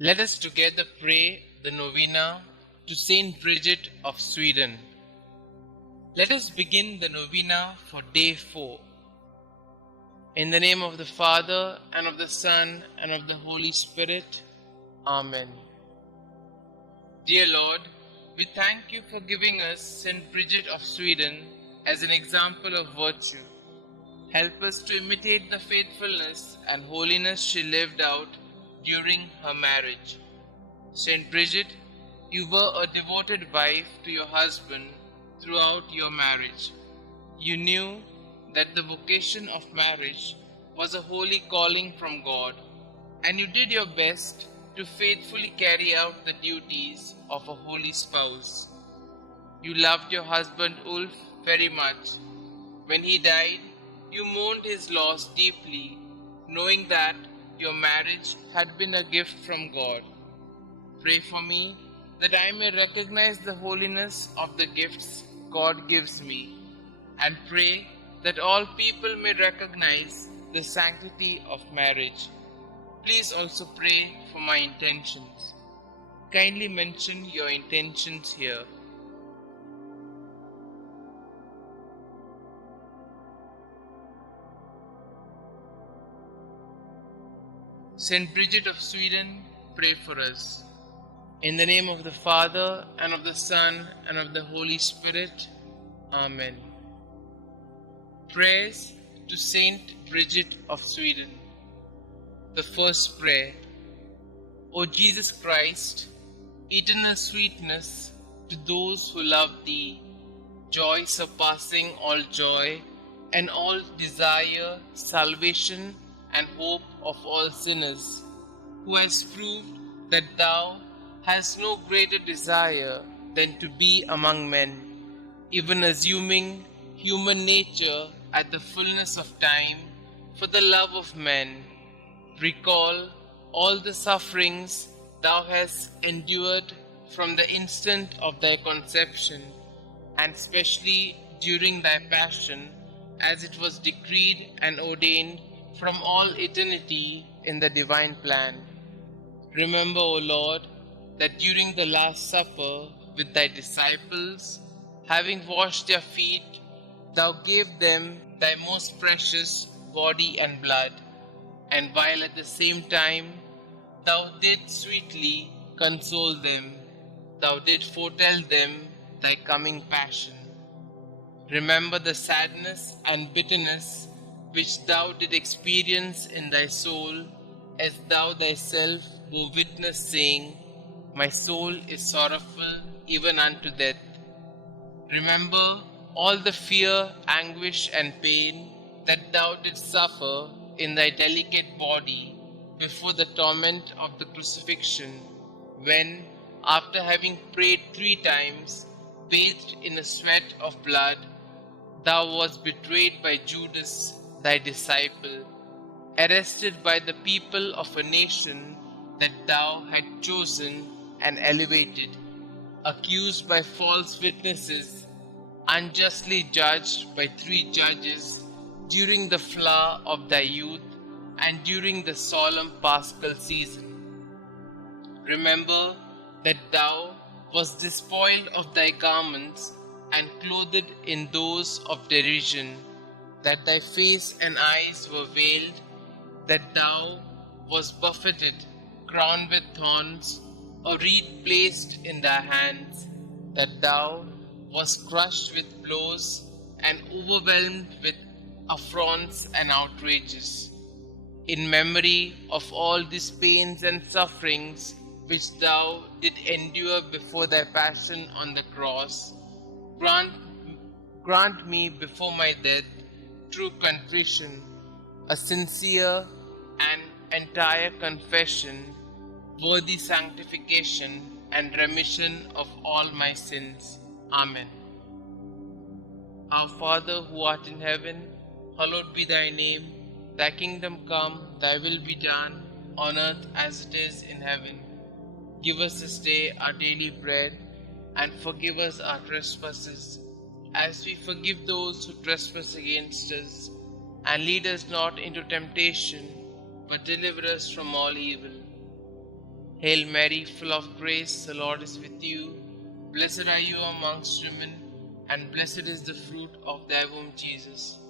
Let us together pray the Novena to St Bridget of Sweden. Let us begin the Novena for day 4. In the name of the Father, and of the Son, and of the Holy Spirit. Amen. Dear Lord, we thank you for giving us St Bridget of Sweden as an example of virtue. Help us to imitate the faithfulness and holiness she lived out during her marriage. St. Bridget, you were a devoted wife to your husband throughout your marriage. You knew that the vocation of marriage was a holy calling from God, and you did your best to faithfully carry out the duties of a holy spouse. You loved your husband Ulf very much. When he died, you mourned his loss deeply, knowing that your marriage had been a gift from God. Pray for me that I may recognize the holiness of the gifts God gives me, and pray that all people may recognize the sanctity of marriage. Please also pray for my intentions. Kindly mention your intentions here. St. Bridget of Sweden, pray for us. In the name of the Father, and of the Son, and of the Holy Spirit. Amen. Prayers to St. Bridget of Sweden. The first prayer. O Jesus Christ, eternal sweetness to those who love Thee, joy surpassing all joy, and all desire salvation and hope of all sinners, who has proved that Thou hast no greater desire than to be among men, even assuming human nature at the fullness of time for the love of men. Recall all the sufferings Thou hast endured from the instant of Thy conception, and especially during Thy passion, as it was decreed and ordained from all eternity in the divine plan. Remember, O Lord, that during the Last Supper with Thy disciples, having washed their feet, Thou gave them Thy most precious body and blood, and while at the same time Thou didst sweetly console them, Thou didst foretell them Thy coming passion. Remember the sadness and bitterness which Thou didst experience in Thy soul, as Thou Thyself bore witness, saying, My soul is sorrowful even unto death. Remember all the fear, anguish, and pain that Thou didst suffer in Thy delicate body before the torment of the crucifixion, when, after having prayed 3 times, bathed in a sweat of blood, Thou wast betrayed by Judas, Thy disciple, arrested by the people of a nation that Thou had chosen and elevated, accused by false witnesses, unjustly judged by 3 judges during the flower of Thy youth and during the solemn Paschal season. Remember that Thou wast despoiled of Thy garments and clothed in those of derision, that Thy face and eyes were veiled, that Thou wast buffeted, crowned with thorns, a reed placed in Thy hands, that Thou wast crushed with blows and overwhelmed with affronts and outrages. In memory of all these pains and sufferings which Thou did endure before Thy passion on the cross, grant me before my death true contrition, a sincere and entire confession, worthy sanctification and remission of all my sins. Amen. Our Father who art in heaven, hallowed be Thy name. Thy kingdom come, Thy will be done, on earth as it is in heaven. Give us this day our daily bread, and forgive us our trespasses, as we forgive those who trespass against us. And lead us not into temptation, but deliver us from all evil. Hail Mary, full of grace, the Lord is with you. Blessed are you amongst women, and blessed is the fruit of thy womb, Jesus.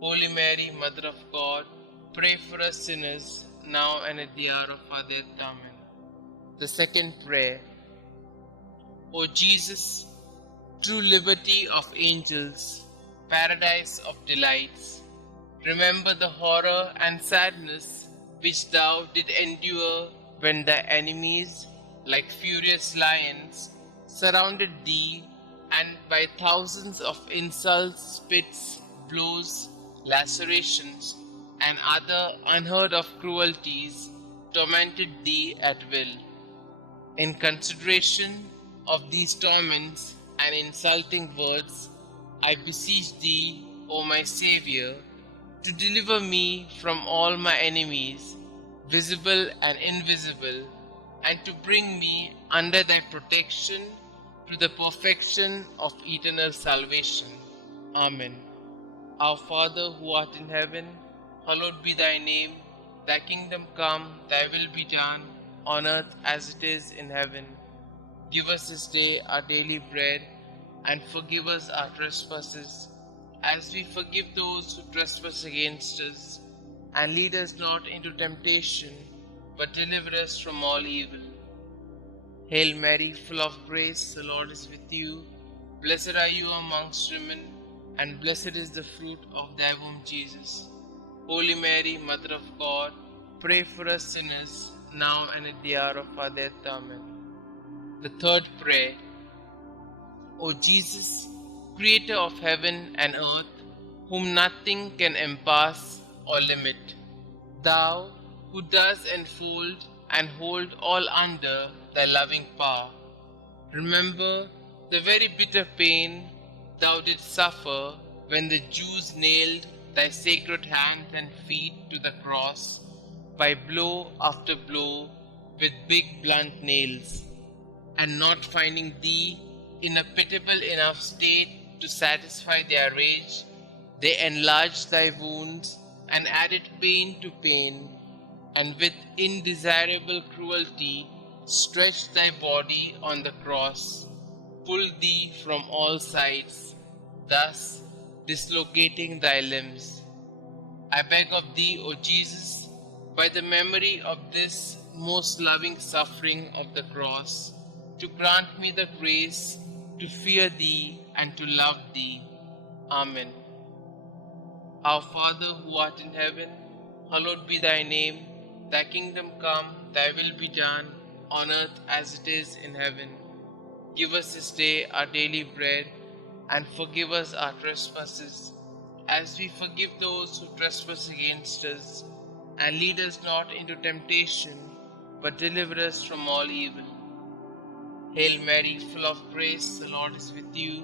Holy Mary, Mother of God, pray for us sinners, now and at the hour of our death. Amen. The second prayer. O Jesus, true liberty of angels, paradise of delights, remember the horror and sadness which thou did endure when thy enemies, like furious lions, surrounded thee, and by thousands of insults, spits, blows, lacerations, and other unheard of cruelties tormented thee at will. In consideration of these torments and insulting words, I beseech thee, O my Xavier, to deliver me from all my enemies, visible and invisible, and to bring me under thy protection to the perfection of eternal salvation. Amen. Our Father who art in heaven, hallowed be thy name. Thy kingdom come, thy will be done, on earth as it is in heaven. Give us this day our daily bread, and forgive us our trespasses, as we forgive those who trespass against us. And lead us not into temptation, but deliver us from all evil. Hail Mary, full of grace, the Lord is with you. Blessed are you amongst women, and blessed is the fruit of thy womb, Jesus. Holy Mary, Mother of God, pray for us sinners, now and at the hour of our death. Amen. The third prayer. O Jesus, Creator of heaven and earth, whom nothing can encompass or limit, thou who dost enfold and hold all under thy loving power, remember the very bitter pain thou didst suffer when the Jews nailed thy sacred hands and feet to the cross by blow after blow with big blunt nails, and not finding thee in a pitiable enough state to satisfy their rage, they enlarged thy wounds and added pain to pain, and with indesirable cruelty stretched thy body on the cross, pulled thee from all sides, thus dislocating thy limbs. I beg of thee, O Jesus, by the memory of this most loving suffering of the cross, to grant me the grace to fear thee and to love thee. Amen. Our Father who art in heaven, hallowed be thy name. Thy kingdom come, thy will be done, on earth as it is in heaven. Give us this day our daily bread, and forgive us our trespasses, as we forgive those who trespass against us. And lead us not into temptation, but deliver us from all evil. Hail Mary, full of grace, the Lord is with you.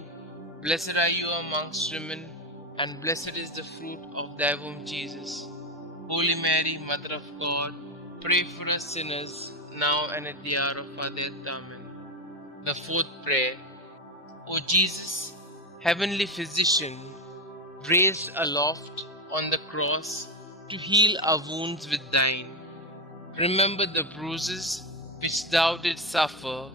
Blessed are you amongst women, and blessed is the fruit of thy womb, Jesus. Holy Mary, Mother of God, pray for us sinners, now and at the hour of our death. Amen. The fourth prayer. O Jesus, heavenly physician, raised aloft on the cross to heal our wounds with thine, remember the bruises which thou didst suffer,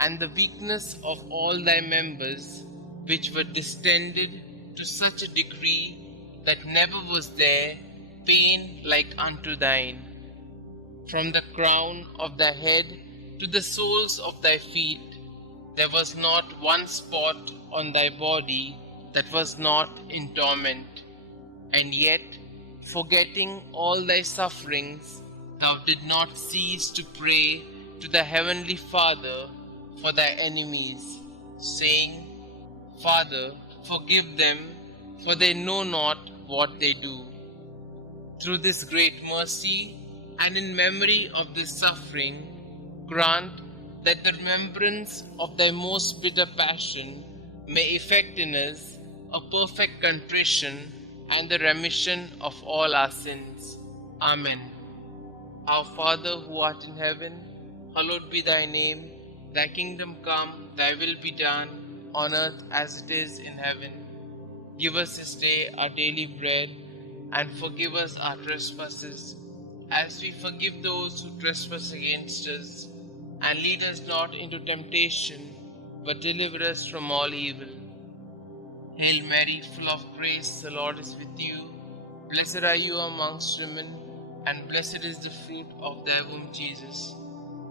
and the weakness of all thy members, which were distended to such a degree that never was there pain like unto thine. From the crown of thy head to the soles of thy feet, there was not one spot on thy body that was not in torment. And yet, forgetting all thy sufferings, thou did not cease to pray to the heavenly Father for thy enemies, saying, Father, forgive them, for they know not what they do. Through this great mercy, and in memory of this suffering, grant that the remembrance of thy most bitter passion may effect in us a perfect contrition and the remission of all our sins. Amen. Our Father who art in heaven, hallowed be thy name. Thy kingdom come, thy will be done, on earth as it is in heaven. Give us this day our daily bread, and forgive us our trespasses, as we forgive those who trespass against us. and lead us not into temptation, but deliver us from all evil. Hail Mary, full of grace, the Lord is with you. Blessed are you amongst women, and blessed is the fruit of thy womb, Jesus.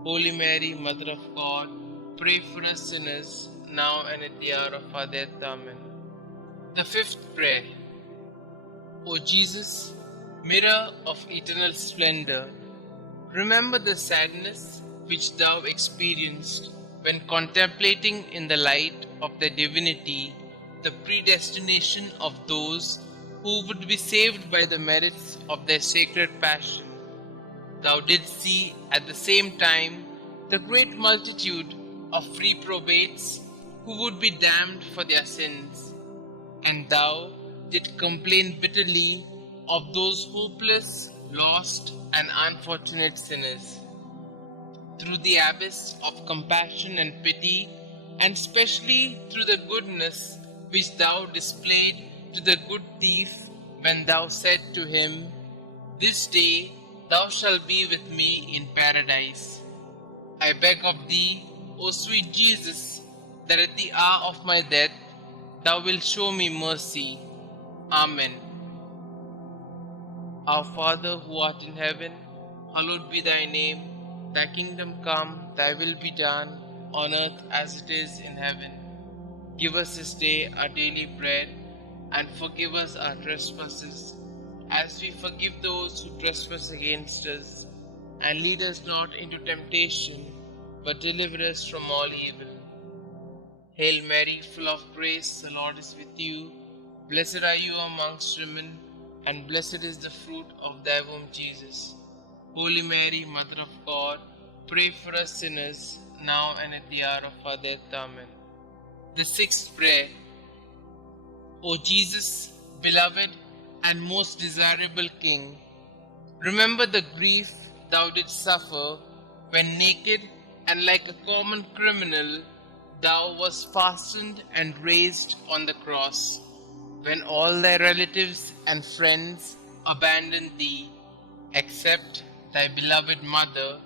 Holy Mary, Mother of God, pray for us sinners, now and at the hour of our death. Amen. The fifth prayer. O Jesus, mirror of eternal splendor, remember the sadness which thou experienced when contemplating in the light of thy divinity the predestination of those who would be saved by the merits of their sacred passion. Thou didst see at the same time the great multitude of reprobates who would be damned for their sins, and thou didst complain bitterly of those hopeless, lost, and unfortunate sinners. Through the abyss of compassion and pity, and specially through the goodness which thou displayed to the good thief when thou said to him, "This day thou shalt be with me in paradise." I beg of thee, O sweet Jesus, that at the hour of my death thou wilt show me mercy. Amen. Our Father who art in heaven, hallowed be thy name. Thy kingdom come, thy will be done, on earth as it is in heaven. Give us this day our daily bread, and forgive us our trespasses, as we forgive those who trespass against us. And lead us not into temptation, but deliver us from all evil. Hail Mary, full of grace, the Lord is with you. Blessed are you amongst women, and blessed is the fruit of thy womb, Jesus. Holy Mary, Mother of God, pray for us sinners, now and at the hour of our death. Amen. The sixth prayer. O Jesus, beloved and most desirable King, remember the grief thou didst suffer when naked and like a common criminal thou wast fastened and raised on the cross, when all thy relatives and friends abandoned thee, except thy beloved mother,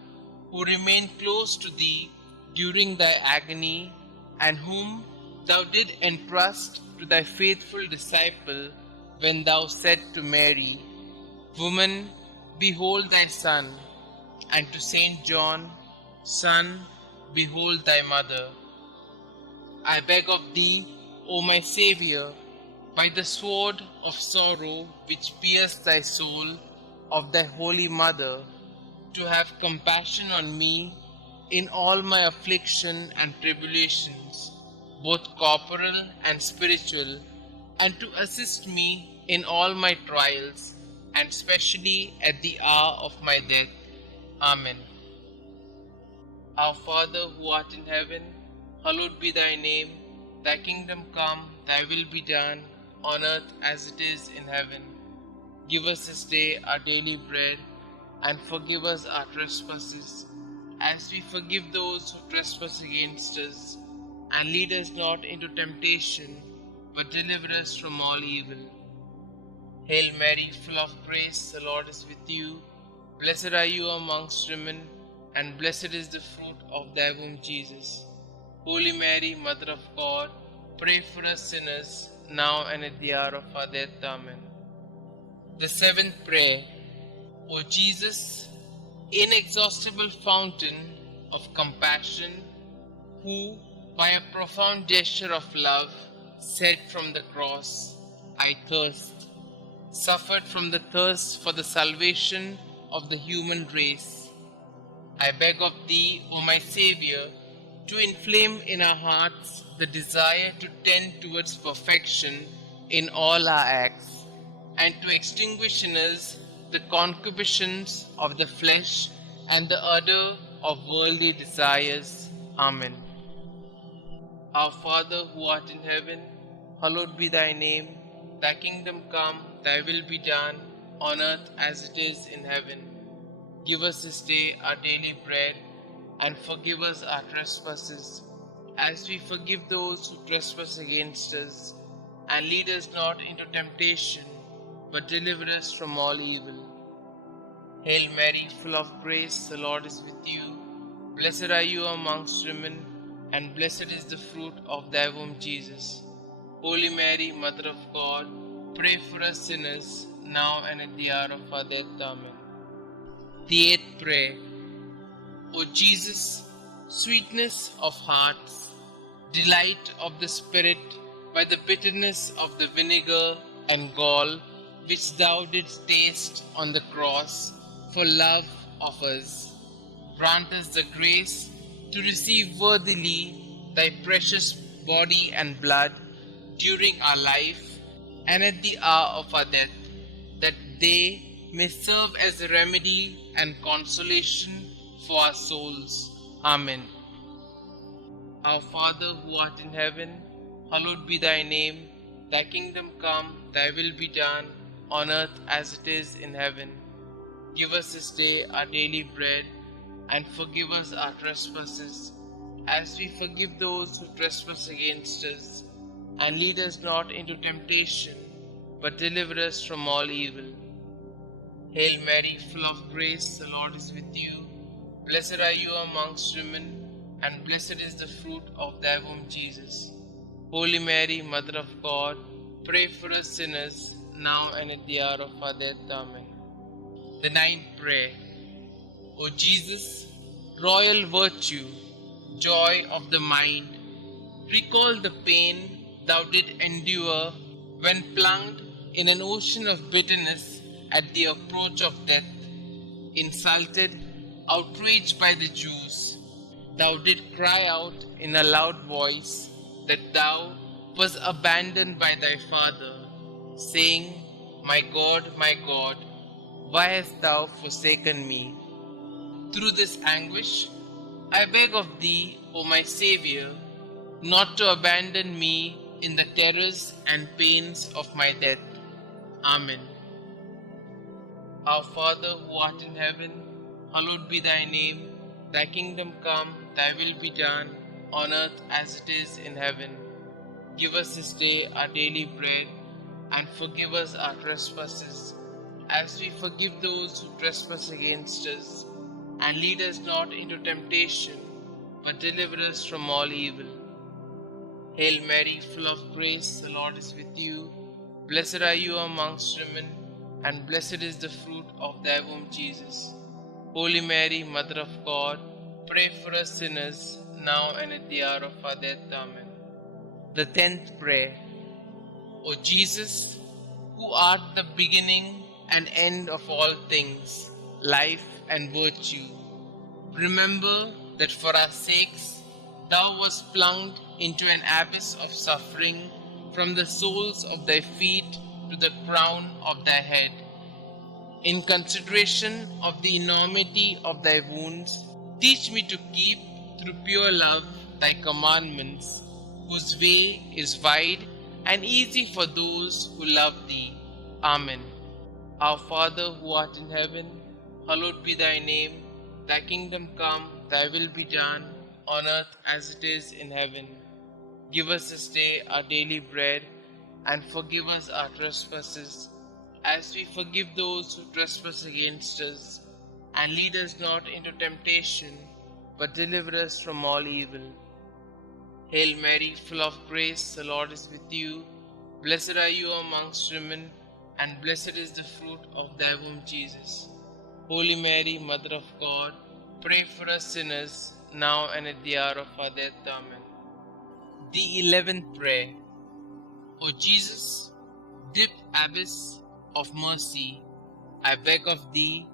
who remained close to thee during thy agony, and whom thou did entrust to thy faithful disciple when thou said to Mary, "Woman, behold thy son," and to Saint John, "Son, behold thy mother." I beg of thee, O my Xavier, by the sword of sorrow which pierced thy soul, of thy holy mother, to have compassion on me in all my affliction and tribulations, both corporal and spiritual, and to assist me in all my trials, and specially at the hour of my death. Amen. Our Father who art in heaven, hallowed be thy name. Thy kingdom come, thy will be done, on earth as it is in heaven. Give us this day our daily bread, and forgive us our trespasses, as we forgive those who trespass against us. And lead us not into temptation, but deliver us from all evil. Hail Mary, full of grace, the Lord is with you. Blessed are you amongst women, and blessed is the fruit of thy womb, Jesus. Holy Mary, Mother of God, pray for us sinners, now and at the hour of our death. Amen. The seventh prayer. O Jesus, inexhaustible fountain of compassion, who, by a profound gesture of love, said from the cross, "I thirst," suffered from the thirst for the salvation of the human race. I beg of thee, O my Xavier, to inflame in our hearts the desire to tend towards perfection in all our acts, and to extinguish in us the concupiscence of the flesh and the ardor of worldly desires. Amen. Our Father who art in heaven, hallowed be thy name. Thy kingdom come, thy will be done, on earth as it is in heaven. Give us this day our daily bread, and forgive us our trespasses, as we forgive those who trespass against us. And lead us not into temptation, but deliver us from all evil. Hail Mary, full of grace, the Lord is with you. Blessed are you amongst women, and blessed is the fruit of thy womb, Jesus. Holy Mary, Mother of God, pray for us sinners, now and at the hour of our death. Amen. The eighth prayer. O Jesus, sweetness of hearts, delight of the Spirit, by the bitterness of the vinegar and gall which thou didst taste on the cross for love of us, grant us the grace to receive worthily thy precious body and blood during our life and at the hour of our death, that they may serve as a remedy and consolation for our souls. Amen. Our Father who art in heaven, hallowed be thy name. Thy kingdom come, thy will be done, on earth as it is in heaven. Give us this day our daily bread, and forgive us our trespasses, as we forgive those who trespass against us. And lead us not into temptation, but deliver us from all evil. Hail Mary, full of grace, the Lord is with you. Blessed are you amongst women, and blessed is the fruit of thy womb, Jesus. Holy Mary, Mother of God, pray for us sinners, now and at the hour of our death. Amen. The ninth prayer. O Jesus, royal virtue, joy of the mind, recall the pain thou didst endure when plunged in an ocean of bitterness at the approach of death, insulted, outraged by the Jews. Thou didst cry out in a loud voice that thou wast abandoned by thy Father, saying, my God, why hast thou forsaken me? Through this anguish, I beg of thee, O my Xavier, not to abandon me in the terrors and pains of my death. Amen. Our Father who art in heaven, hallowed be thy name. Thy kingdom come, thy will be done, on earth as it is in heaven. Give us this day our daily bread, and forgive us our trespasses, as we forgive those who trespass against us. And lead us not into temptation, but deliver us from all evil. Hail Mary, full of grace, the Lord is with you. Blessed are you amongst women, and blessed is the fruit of thy womb, Jesus. Holy Mary, Mother of God, pray for us sinners, now and at the hour of our death. Amen. The 10th prayer. O Jesus, who art the beginning and end of all things, life and virtue, remember that for our sakes thou wast plunged into an abyss of suffering, from the soles of thy feet to the crown of thy head. In consideration of the enormity of thy wounds, teach me to keep, through pure love, thy commandments, whose way is wide and easy for those who love thee. Amen. Our Father who art in heaven, hallowed be thy name. Thy kingdom come, thy will be done, on earth as it is in heaven. Give us this day our daily bread, and forgive us our trespasses, as we forgive those who trespass against us. And lead us not into temptation, but deliver us from all evil. Hail Mary, full of grace, the Lord is with you. Blessed are you amongst women, and blessed is the fruit of thy womb, Jesus. Holy Mary, Mother of God, pray for us sinners, now and at the hour of our death. Amen. The 11th prayer. O Jesus, deep abyss of mercy, I beg of thee,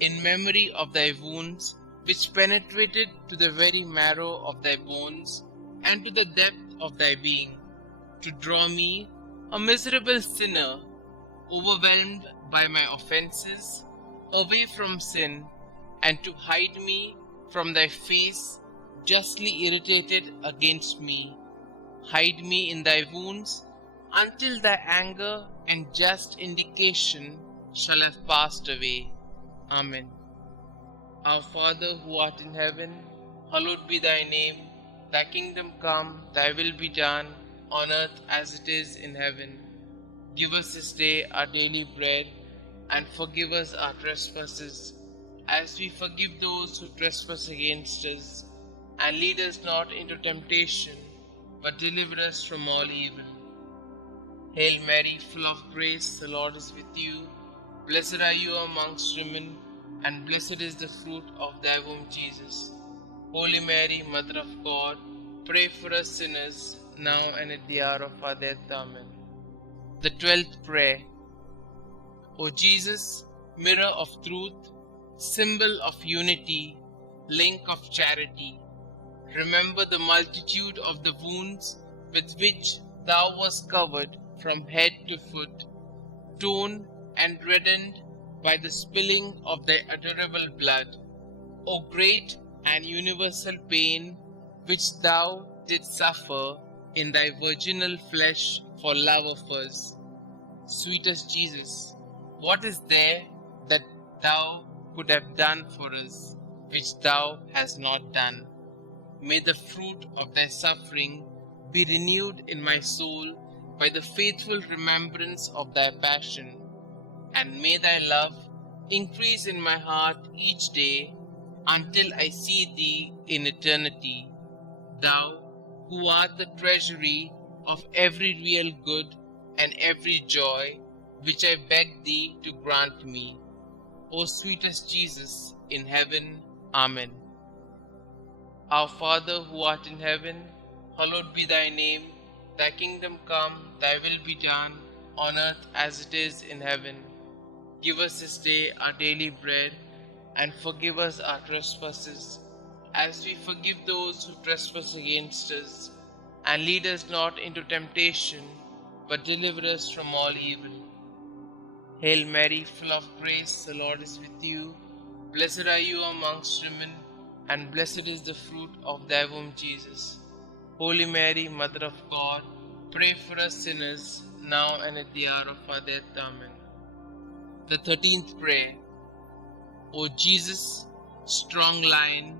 in memory of thy wounds, which penetrated to the very marrow of thy bones, and to the depth of thy being, to draw me, a miserable sinner, overwhelmed by my offenses, away from sin, and to hide me from thy face, justly irritated against me. Hide me in thy wounds, until thy anger and just indication shall have passed away. Amen. Our Father who art in heaven, hallowed be thy name. Thy kingdom come, thy will be done, on earth as it is in heaven. Give us this day our daily bread, and forgive us our trespasses, as we forgive those who trespass against us. And lead us not into temptation, but deliver us from all evil. Hail Mary, full of grace, the Lord is with you. Blessed are you amongst women, and blessed is the fruit of thy womb, Jesus. Holy Mary, Mother of God, pray for us sinners, now and at the hour of our death. Amen. The 12th prayer. O Jesus, mirror of truth, symbol of unity, link of charity, remember the multitude of the wounds with which thou wast covered from head to foot, torn and reddened by the spilling of thy adorable blood. O great and universal pain which thou didst suffer in thy virginal flesh for love of us. Sweetest Jesus, what is there that thou could have done for us, which thou hast not done? May the fruit of thy suffering be renewed in my soul by the faithful remembrance of thy passion, and may thy love increase in my heart each day until I see thee in eternity, thou who art the treasury of every real good and every joy, which I beg thee to grant me. O sweetest Jesus in heaven. Amen. Our Father who art in heaven, hallowed be thy name. Thy kingdom come, thy will be done, on earth as it is in heaven. Give us this day our daily bread, and forgive us our trespasses, as we forgive those who trespass against us. And lead us not into temptation, but deliver us from all evil. Hail Mary, full of grace, the Lord is with you. Blessed are you amongst women, and blessed is the fruit of thy womb, Jesus. Holy Mary, Mother of God, pray for us sinners, now and at the hour of our death. Amen. The 13th prayer. O Jesus, strong Lion,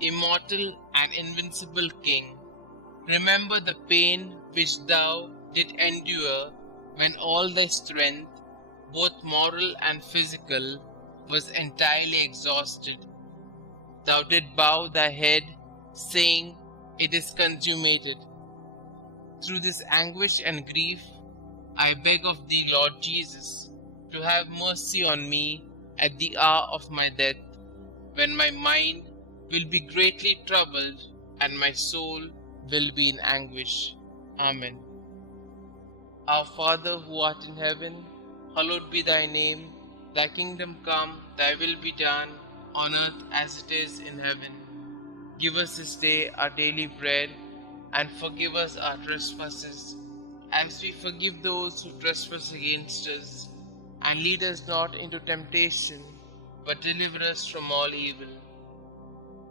immortal and invincible King, remember the pain which thou didst endure when all thy strength, both moral and physical, was entirely exhausted. Thou didst bow thy head, saying, "It is consummated." Through this anguish and grief, I beg of thee, Lord Jesus, to have mercy on me at the hour of my death, when my mind will be greatly troubled and my soul will be in anguish. Amen. Our Father who art in heaven, hallowed be thy name. Thy kingdom come, thy will be done, on earth as it is in heaven. Give us this day our daily bread, and forgive us our trespasses, as we forgive those who trespass against us. And lead us not into temptation, but deliver us from all evil.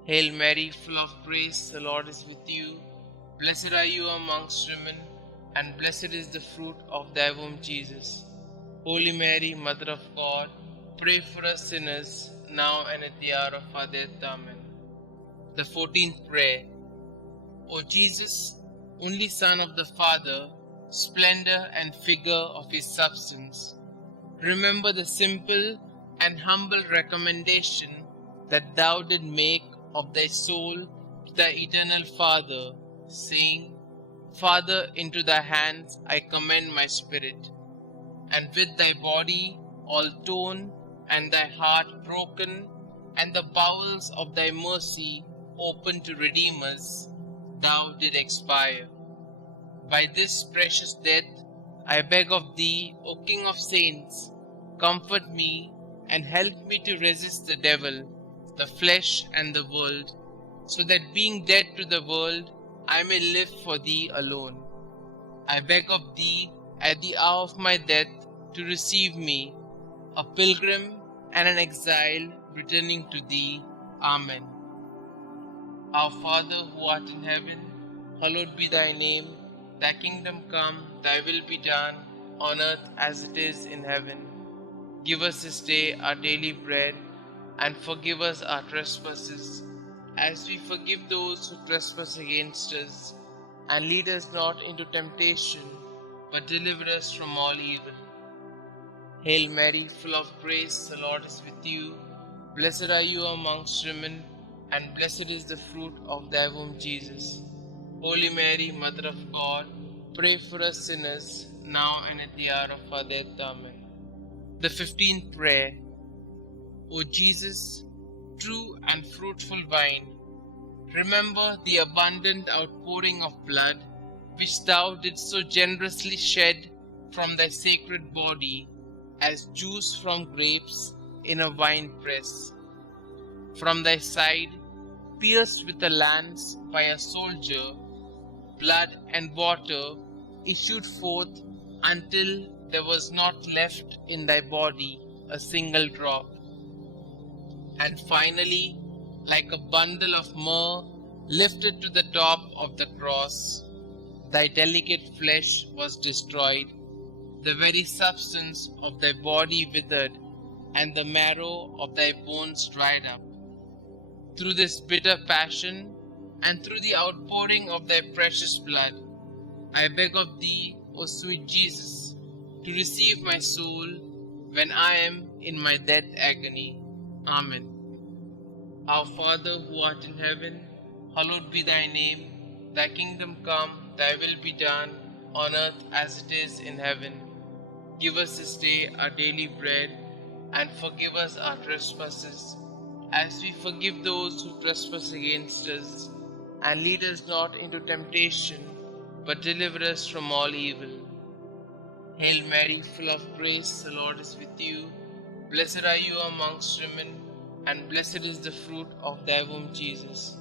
Hail Mary, full of grace, the Lord is with you. Blessed are you amongst women, and blessed is the fruit of thy womb, Jesus. Holy Mary, Mother of God, pray for us sinners, now and at the hour of our death. Amen. The 14th prayer. O Jesus, only Son of the Father, splendor and figure of his substance, remember the simple and humble recommendation that thou did make of thy soul to thy eternal Father, saying, "Father, into thy hands I commend my spirit." And with thy body all torn, and thy heart broken, and the bowels of thy mercy open to redeem us, thou did expire. By this precious death, I beg of thee, O King of saints, comfort me and help me to resist the devil, the flesh, and the world, so that being dead to the world, I may live for thee alone. I beg of thee, at the hour of my death, to receive me, a pilgrim and an exile returning to thee. Amen. Our Father who art in heaven, hallowed be thy name. Thy kingdom come, thy will be done, on earth as it is in heaven. Give us this day our daily bread, and forgive us our trespasses, as we forgive those who trespass against us. And lead us not into temptation, but deliver us from all evil. Hail Mary, full of grace, the Lord is with you. Blessed are you amongst women, and blessed is the fruit of thy womb, Jesus. Holy Mary, Mother of God, pray for us sinners, now and at the hour of our death. Amen. The 15th prayer. O Jesus, true and fruitful vine, remember the abundant outpouring of blood which thou didst so generously shed from thy sacred body as juice from grapes in a wine press. From thy side, pierced with a lance by a soldier, blood and water issued forth until there was not left in thy body a single drop. And finally, like a bundle of myrrh lifted to the top of the cross, thy delicate flesh was destroyed, the very substance of thy body withered, and the marrow of thy bones dried up. Through this bitter passion, and through the outpouring of thy precious blood, I beg of thee, O sweet Jesus, to receive my soul when I am in my death agony. Amen. Our Father who art in heaven, hallowed be thy name. Thy kingdom come, thy will be done, on earth as it is in heaven. Give us this day our daily bread, and forgive us our trespasses, as we forgive those who trespass against us. And lead us not into temptation, but deliver us from all evil. Hail Mary, full of grace, the Lord is with you. Blessed are you amongst women, and blessed is the fruit of thy womb, Jesus.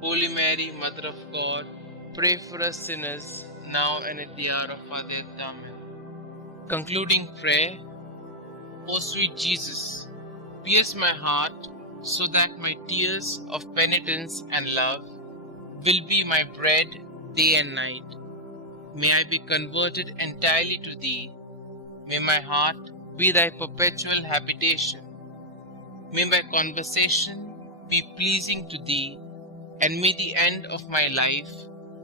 Holy Mary, Mother of God, pray for us sinners, now and at the hour of our death. Amen. Concluding prayer. O sweet Jesus, pierce my heart so that my tears of penitence and love will be my bread day and night. May I be converted entirely to thee. May my heart be thy perpetual habitation. May my conversation be pleasing to thee, and may the end of my life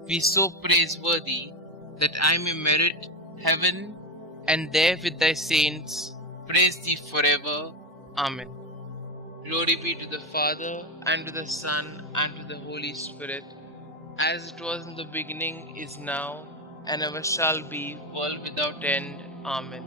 be so praiseworthy that I may merit heaven, and there with thy saints praise thee forever. Amen. Glory be to the Father, and to the Son, and to the Holy Spirit, as it was in the beginning, is now, and ever shall be, world without end. Amen.